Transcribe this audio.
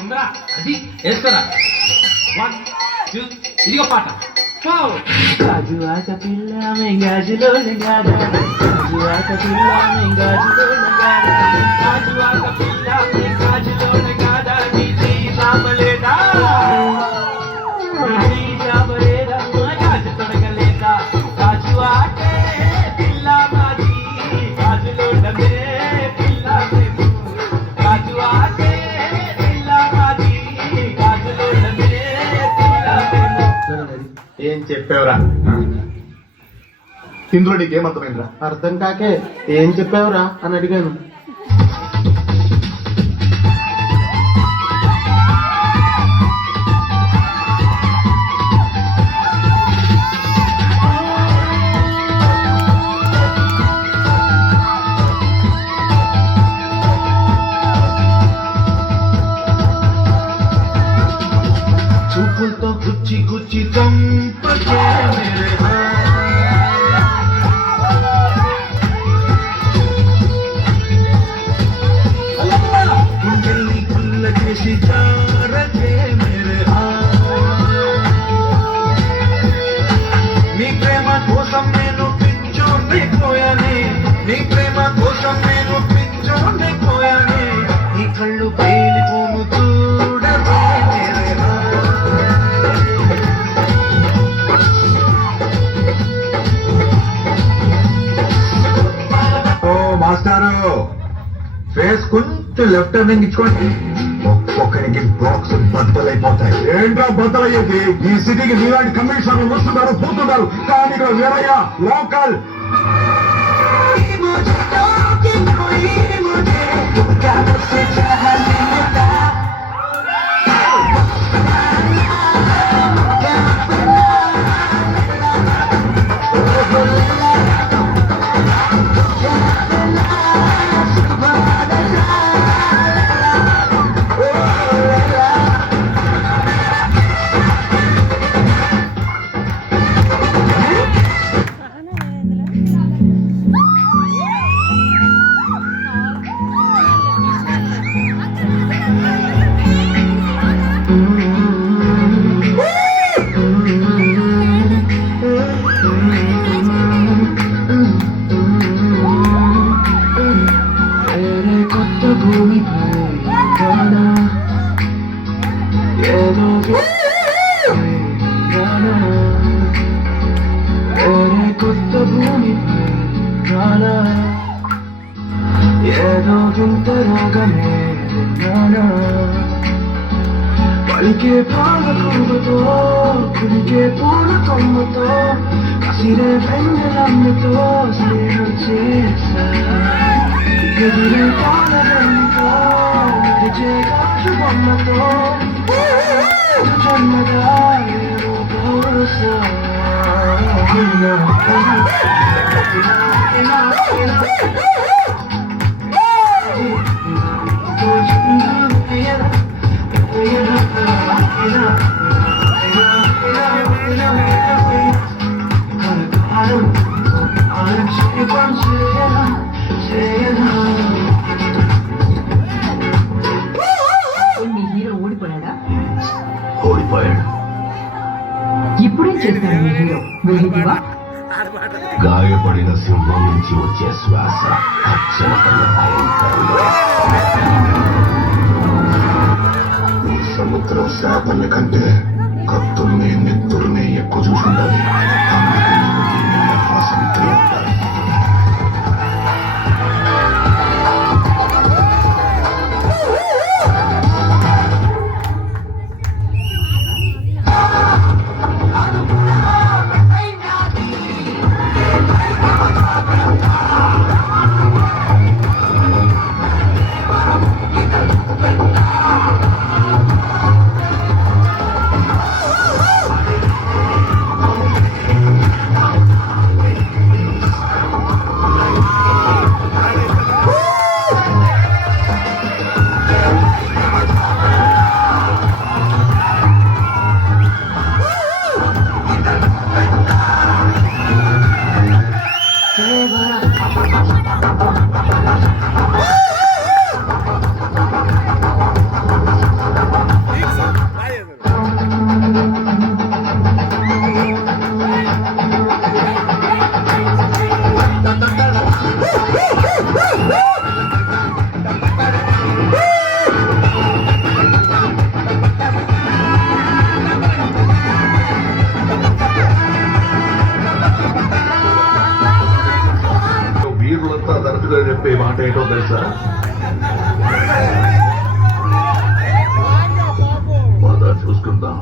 ఉందరా అది వేసుకోరా. ఇదిగో పాట. గాజు ఆక పిల్ల గాజులో గాజు ఆక పిల్ల గాజులో గాజు ఆక పిల్ల గాజులో గాదా నీ సాబలేదా సాబలేదా గాజు తొడగలేదా గాజు ఆకే పిల్ల మాది గాజులో డబే పిల్ల గాజు ఆకే పిల్ల మాది గాజులో డబే పిల్ల. ఏం చెప్పావురా? ఇందులో నీకేం అర్థమైందిరా? అర్థం కాకే ఏం చెప్పావురా అని అడిగాను. చూపులతో గుచ్చి గుచ్చి చంపకే మేరే గుండెల్ని గుల్ల చేసి జారకే మేరే నీ ప్రేమ కోసం నేను పిచ్చోని పోయానే, నీ ప్రేమ కోసం నేను పిచ్చోని పోయానే, నీ కళ్ళు పేలిపోను చూడకే మేరే మాస్టారు ఫేస్ కొంచెం లెఫ్ట్ టర్నింగ్ ఇచ్చుకోండి. ఒక్కొక్కరికి బాక్స్ బద్దలైపోతాయి. ఏంటో బద్దలయ్యేది? ఈ సిటీకి మీలాంటి కమిషనర్లు వస్తున్నారు పోతున్నారు, కానీ ఇక్కడ వేరయ్యా లోకల్. కొత్త భూమి ఏదో వింత రాగమే విన్నానా, పలికే పాల కొమ్మతో కుడికే పూల కొమ్మతో కసిరే వెన్నెలమ్మతో స్నేహం చేసా, ఎదురే పాల వెన్నతో నడిచే కాసు బొమ్మతో జన్మదా కోసా. మీ హీరో ఓడిపోయాడా? ఓడిపోయాడు. ఇప్పుడేం చేస్తాడు మీ హీరో? వెలిగివా? గాయపడిన సింహం నుంచి వచ్చే శ్వాస అచ్చల కన్నా భయంకరంగా. ఈ సముద్రం శాపల కంటే కత్తుల్ని నెత్తుల్ని ఎక్కువ చూసుండాలి. అందుకే దీన్ని మహాసముద్రం అంటారు. వీరులంతా తరచుగా చెప్పే మాట ఏంటో తెలుసా? పద చూసుకుందాం.